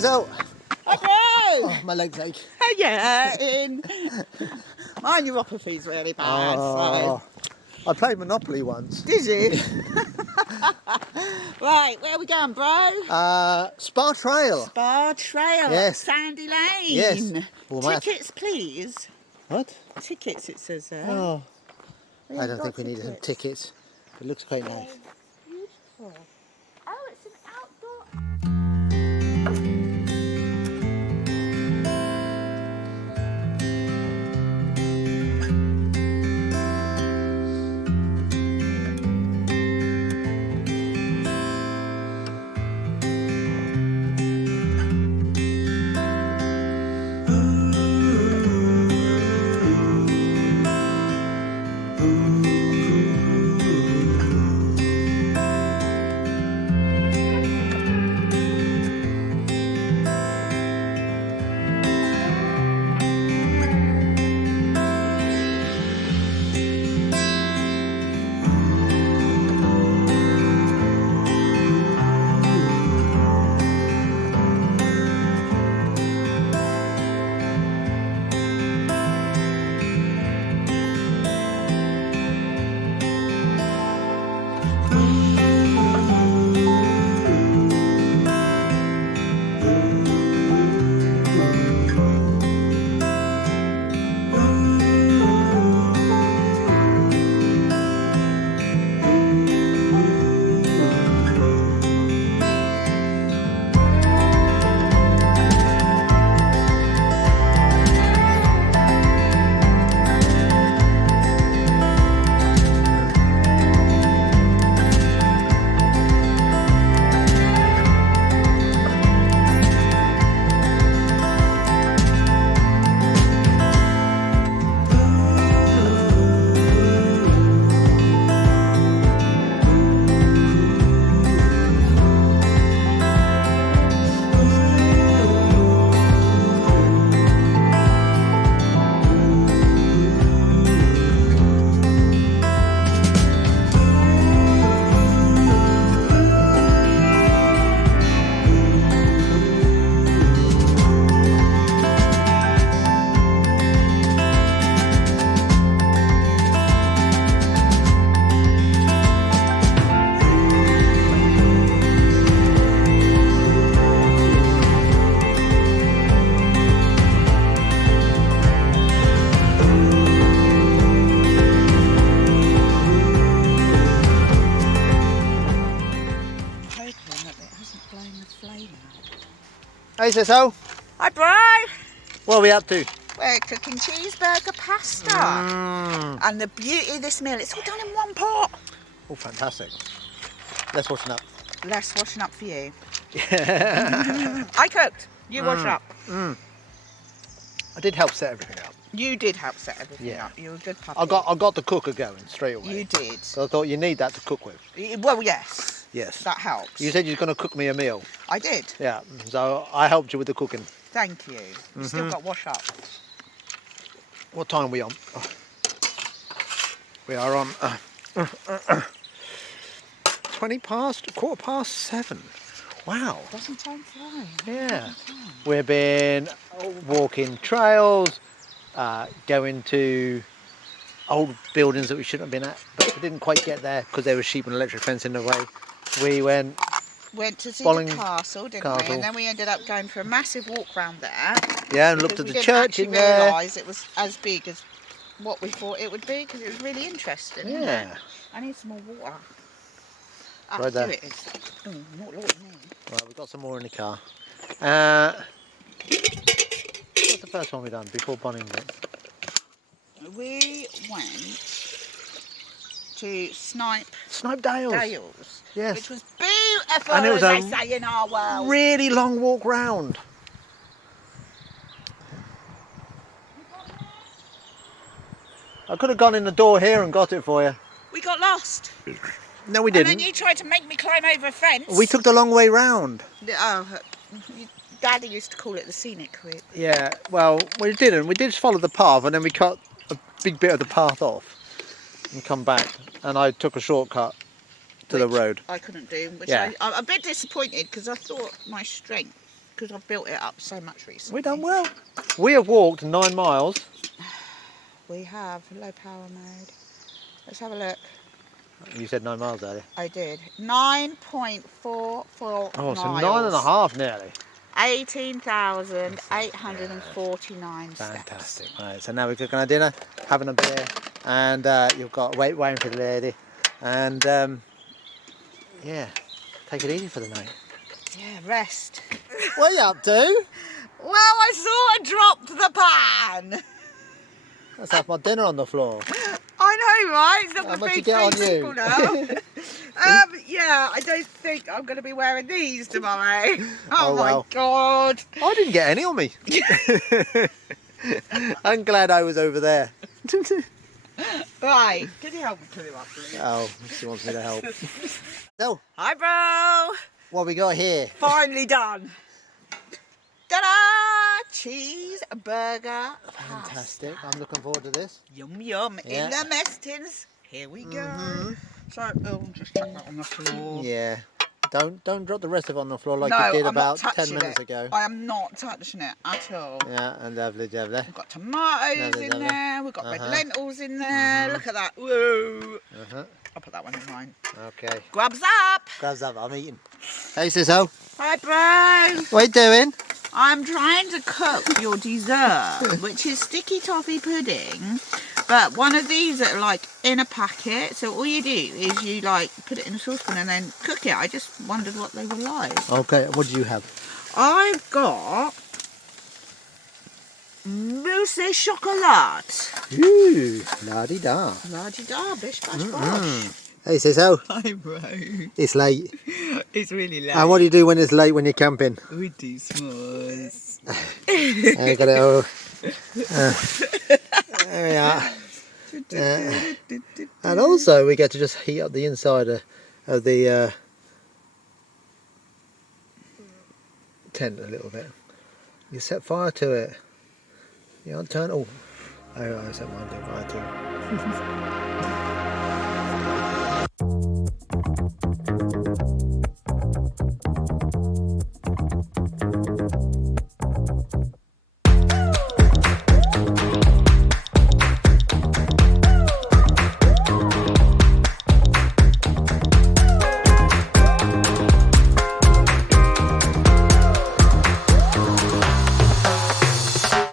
says, oh. Hi, bro! Oh, my legs ache. Yeah, in. My neuropathy's really bad, Oh, I played Monopoly once. Did you? Right, where are we going, bro? Spa Trail. Spa Trail. Yes. Sandy Lane. Yes. Well, Tickets, please. What? Tickets, it says there. Oh, We I don't haven't think got we need some tickets. It looks quite nice. Beautiful. Oh, it's an outdoor. Hey, says, oh. Hi, bro. What are we up to? We're cooking cheeseburger pasta. And the beauty of this meal, it's all done in one pot. Oh, fantastic. Let's washing up. Less washing up for you. I cooked. You wash up. I did help set everything up. You did help set everything Yeah. up. You were a good puppy. I got the cooker going straight away. You did. So I thought you need that to cook with. Well, yes. Yes. That helps. You said you were going to cook me a meal. I did. Yeah. So I helped you with the cooking. Thank you. You still got wash up. What time are we on? Oh. We are on 7:15. Wow. Doesn't time fly? Yeah. We've been walking trails, going to old buildings that we shouldn't have been at, but we didn't quite get there because there was sheep and electric fence in the way. We went to see Bolling the castle, didn't Castle. we? And then we ended up going for a massive walk round there. Yeah, and looked at We the didn't church in actually there. realise it was as big as what we thought it would be because it was really interesting. Isn't it? Yeah. I need some more water. Ah, Right there. It is. Not Lord me. Right, we've got some more in the car. What's the first one we done before Bonington? We went to Snipe Dales. Dales, Yes. which was beautiful, And it was as they say in our world. Really long walk round. I could have gone in the door here and got it for you. We got lost. No, we And didn't. then you tried to make me climb over a fence. We took the long way round. Daddy used to call it the scenic route. Yeah, well, we didn't. We did follow the path and then we cut a big bit of the path off and come back. And I took a shortcut to the road. I couldn't do, which Yeah. I'm a bit disappointed because I thought my strength because I've built it up so much recently. We've done well. We have walked 9 miles. We have low power mode. Let's have a look. You said 9 miles earlier. I did. 9.44 Oh, miles. so 9.5 nearly. 18,849 steps. Fantastic. Right, so now we're cooking our dinner, having a beer, and you've got waiting for the lady, and yeah, take it easy for the night. Yeah, rest. What are you up to? Well, I sort of dropped the pan. Let's have my dinner on the floor. I know, right? It's not How going much to you be get on three people you? now. Yeah, I don't think I'm going to be wearing these tomorrow. Oh my well. God. I didn't get any on me. I'm glad I was over there. Right, can you help me put him up, please? Oh, she wants me to help. So, Hi, bro. what we got here? Finally done. Ta-da! Cheeseburger. Fantastic. I'm looking forward to this. Yum yum. Yeah. In the mess tins. Here we go. So, just drop that on the floor. Yeah. Don't drop the rest of it on the floor like No, you did I'm not about 10 touching minutes it. ago. I am not touching it at all. Yeah, and lovely. We've got tomatoes Lovely, in lovely. there. We've got red lentils in there. Look at that. Whoa. I'll put that one in mine. Okay. Grubs up. Grabs up, I'm eating. Hey, Siso. Hi, bro. What are you doing? I'm trying to cook your dessert, which is sticky toffee pudding, but one of these that are like in a packet. So all you do is you like put it in a saucepan and then cook it. I just wondered what they were like. Okay, what do you have? I've got mousse chocolat. Ooh, la-di-da. La-di-da, bish bash bosh. Hey, Siso. Hi, bro. It's late. It's really late. And what do you do when it's late when you're camping? We do s'mores. I got it all. There we are. And also we get to just heat up the inside of the tent a little bit. You set fire to it. You don't turn. Oh, I set mine to fire too.